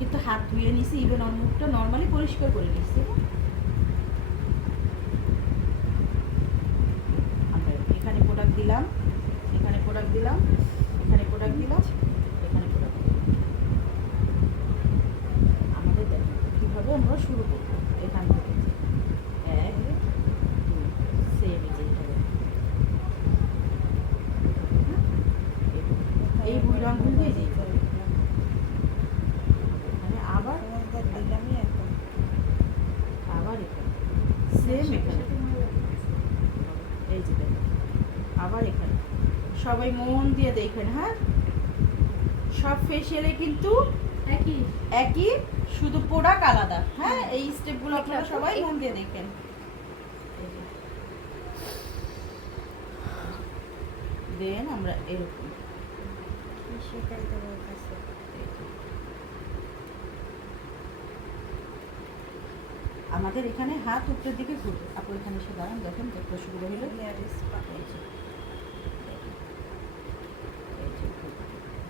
কিন্তু হাত ধুয়ে নিছি, ইভেন ওর মুখটা নর্মালি পরিষ্কার করে নিচ্ছি। আমরা এখানে প্রোডাক্ট দিলাম, এখানে প্রোডাক্ট দিলাম, এখানে প্রোডাক্ট দিলাম, এখানে প্রোডাক্ট দিলাম। আমাদের দেখেন কীভাবে আমরা শুরু করবো এখান থেকে। এক দুই, সেম এইভাবে। এই বুড়ি আঙুল দিয়ে এইভাবে এখানে আবার দিলামই এখন। আবার এখানে সেম এখানে, এই যে দেখেন আবার এখানে। সবাই মন দিয়ে দেখেন, হ্যাঁ সব ফেশিয়ালে কিন্তু একই একই, শুধু প্রোডাক্ট আলাদা। হ্যাঁ এই স্টেপগুলো আপনারা সবাই মন দিয়ে দেখেন। দেন আমরা এরকম সেটাই তো বলতেছে। আমাদের এখানে হাত উপরের দিকে ঘুরবে। আপনি এখানে এসে দাঁড়ান, দেখেন দেখতে সুবিধা হলো।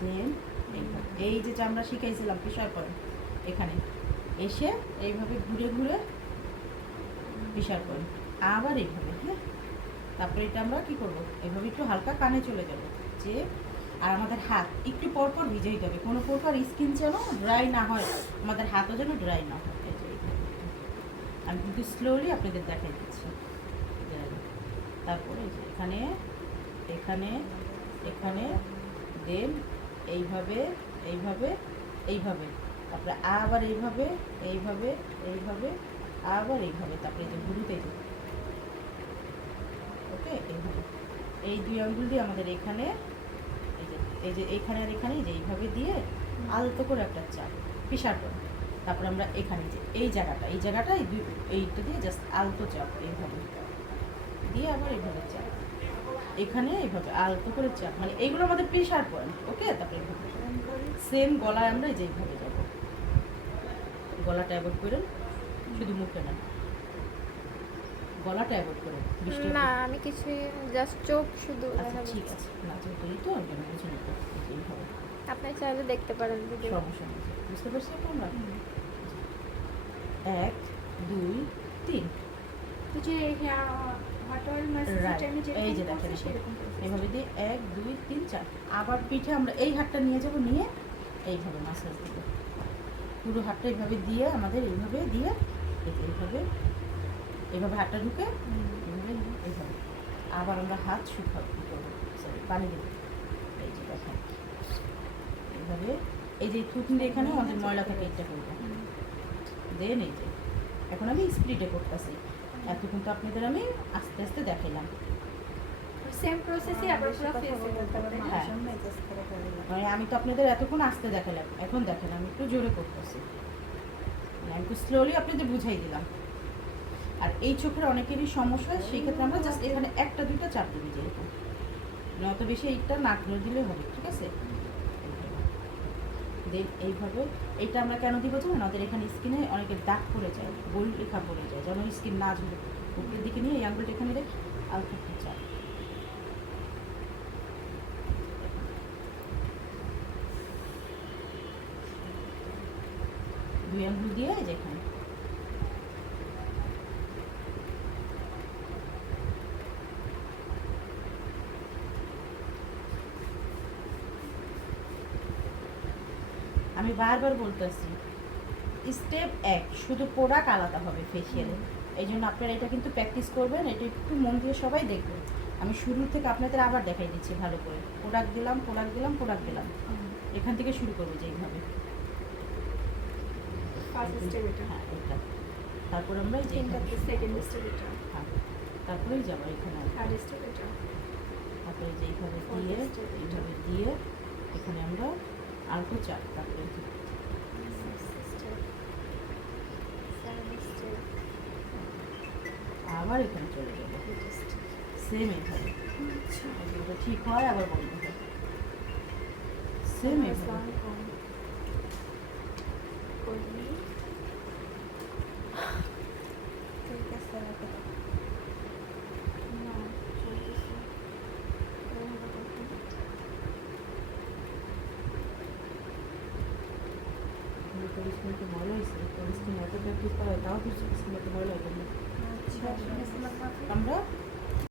দেন এই যে আমরা শিখাইছিলাম পিসার করেন, এখানে এসে এইভাবে ঘুরে ঘুরে পিসার করেন, আবার এইভাবে। হ্যাঁ তারপরে এটা আমরা কি করব, এইভাবে একটু হালকা কানে চলে যাব যে, আর আমাদের হাত একটু পর পর ভিজে দিতে হবে, কোনো প্রকার স্কিন যেন ড্রাই না হয়, আমাদের হাতও যেন ড্রাই না হয়। এই যে এইভাবে। আমি কিন্তু স্লোলি আপনাদের দেখাই দিচ্ছি। তারপরে এই যে এখানে এখানে এখানে দেন এইভাবে এইভাবে এইভাবে, তারপরে আবার এইভাবে এইভাবে এইভাবে আবার এইভাবে, তারপরে এই যে গুরুতে ওকে এইভাবে। এই দুই আঙ্গুল দিয়ে আমাদের এখানে এই যে এইখানে আর এখানে যে এইভাবে দিয়ে আলতো করে একটা চাপ পিসার করে, তারপরে আমরা এখানে যে এই জায়গাটা এইটা দিয়ে জাস্ট আলতো চাপ এইভাবে দিয়ে আবার এইভাবে চাপ, এখানে এইভাবে আলতো করে চাপ, মানে এইগুলো আমাদের প্রেশার পয়েন্ট। ওকে তারপরে সেম গলায় আমরা যেইভাবে যাব, গলাটা অ্যাভয়েড করেন, শুধু মুখে না, গলাটা অ্যাভয়েড করেন। না আমি কিছু জাস্ট চোখ শুধু আচ্ছা দেখা ঠিক যাচ্ছে। আছে, না চলতেই তো আমি বুঝে নিতে এইভাবে, আপনি চাইলে দেখতে পারেন ভিডিও। সমস্যা নেই। বুঝতে পারছি আমরা? এক দুই তিন, যে হট অয়েল Right. ম্যাসাজ এই যে দেখেন এভাবে দিয়ে এক দুই তিন চার, আবার পিঠে আমরা এই হাতটা নিয়ে যাব, নিয়ে এইভাবে মাসাজ দিব, পুরো হাতটা এইভাবে দিয়ে আমাদের এইভাবে দিয়ে এইভাবে এইভাবে হাতটা ঢুকে এইভাবে এইভাবে আবার আমরা হাত শুকাবো, সরি পানি দেবো। এই যে দেখেন এইভাবে, এই যে থুতনি এখানে আমাদের ময়লা থাকে, এটা করবো। দেন এই যে এখন আমি স্প্রিডে করতেছি, এতক্ষণ তো আপনাদের আমি আস্তে আস্তে দেখাইলাম। সেম প্রসেসই আবার পুরো ফেসে করতে হবে। হ্যাঁ। মানে আমি তো আপনাদের এতক্ষণ আস্তে দেখালাম, এখন দেখেন আমি একটু জোরে করতেছি, মানে আমি একটু স্লোলি আপনাদের বুঝাই দিলাম। আর এই চোখের অনেকেরই সমস্যা হয়, সেই ক্ষেত্রে আমরা জাস্ট এখানে একটা দুইটা চাপ দিবি, যেরকম অত বেশি এইটা না করে দিলে হবে, ঠিক আছে? দেন এইভাবে এইটা আমরা কেন দিব জানেন, আমাদের এখানে স্কিনে অনেকের দাগ পড়ে যায়, গোল রেখা পড়ে যায়, যেন স্কিন না ঝুলে, উপরের দিকে নিয়ে এই আঙুলটা এখানে রেখে আলতো একটু চাপ। দুই আঙ্গুল দিয়ে যেখানে আমি বারবার বলতেছি, স্টেপ এক, শুধু প্রোডাক্ট আলাদা হবে ফেসিয়ালে, এই জন্য আপনারা এটা কিন্তু প্র্যাকটিস করবেন, এটা একটু মন দিয়ে সবাই দেখবেন। আমি শুরু থেকে আপনাদের আবার দেখাই দিচ্ছি ভালো করে, প্রোডাক্ট দিলাম প্রোডাক্ট দিলাম প্রোডাক্ট দিলাম, এখান থেকে শুরু করবো যেইভাবে। ফার্স্ট স্টেপ এটা, হ্যাঁ এটা, তারপর আমরা তিনটাতে সেকেন্ড স্টেপ এটা, হ্যাঁ তারপরেই যাবো এখানে, থার্ড স্টেপ এটা, তারপরে যেইভাবে দিয়ে এইভাবে দিয়ে এখানে আমরা আলতো চাপ, তারপরে আবার এখানে চলে যাবো সেম এইভাবে, ওটা ঠিক হয় আবার বন্ধ হয়, সেম এইভাবে। ঠিক আছে রাখো। তোর স্কিন তো ময়লা হয়েছে, তোর স্কিন এত প্র্যাকটিস করা হয় তাও তোর স্কিন এত ময়লা হতো না। আচ্ছা বিসমিল্লাহ। আমরা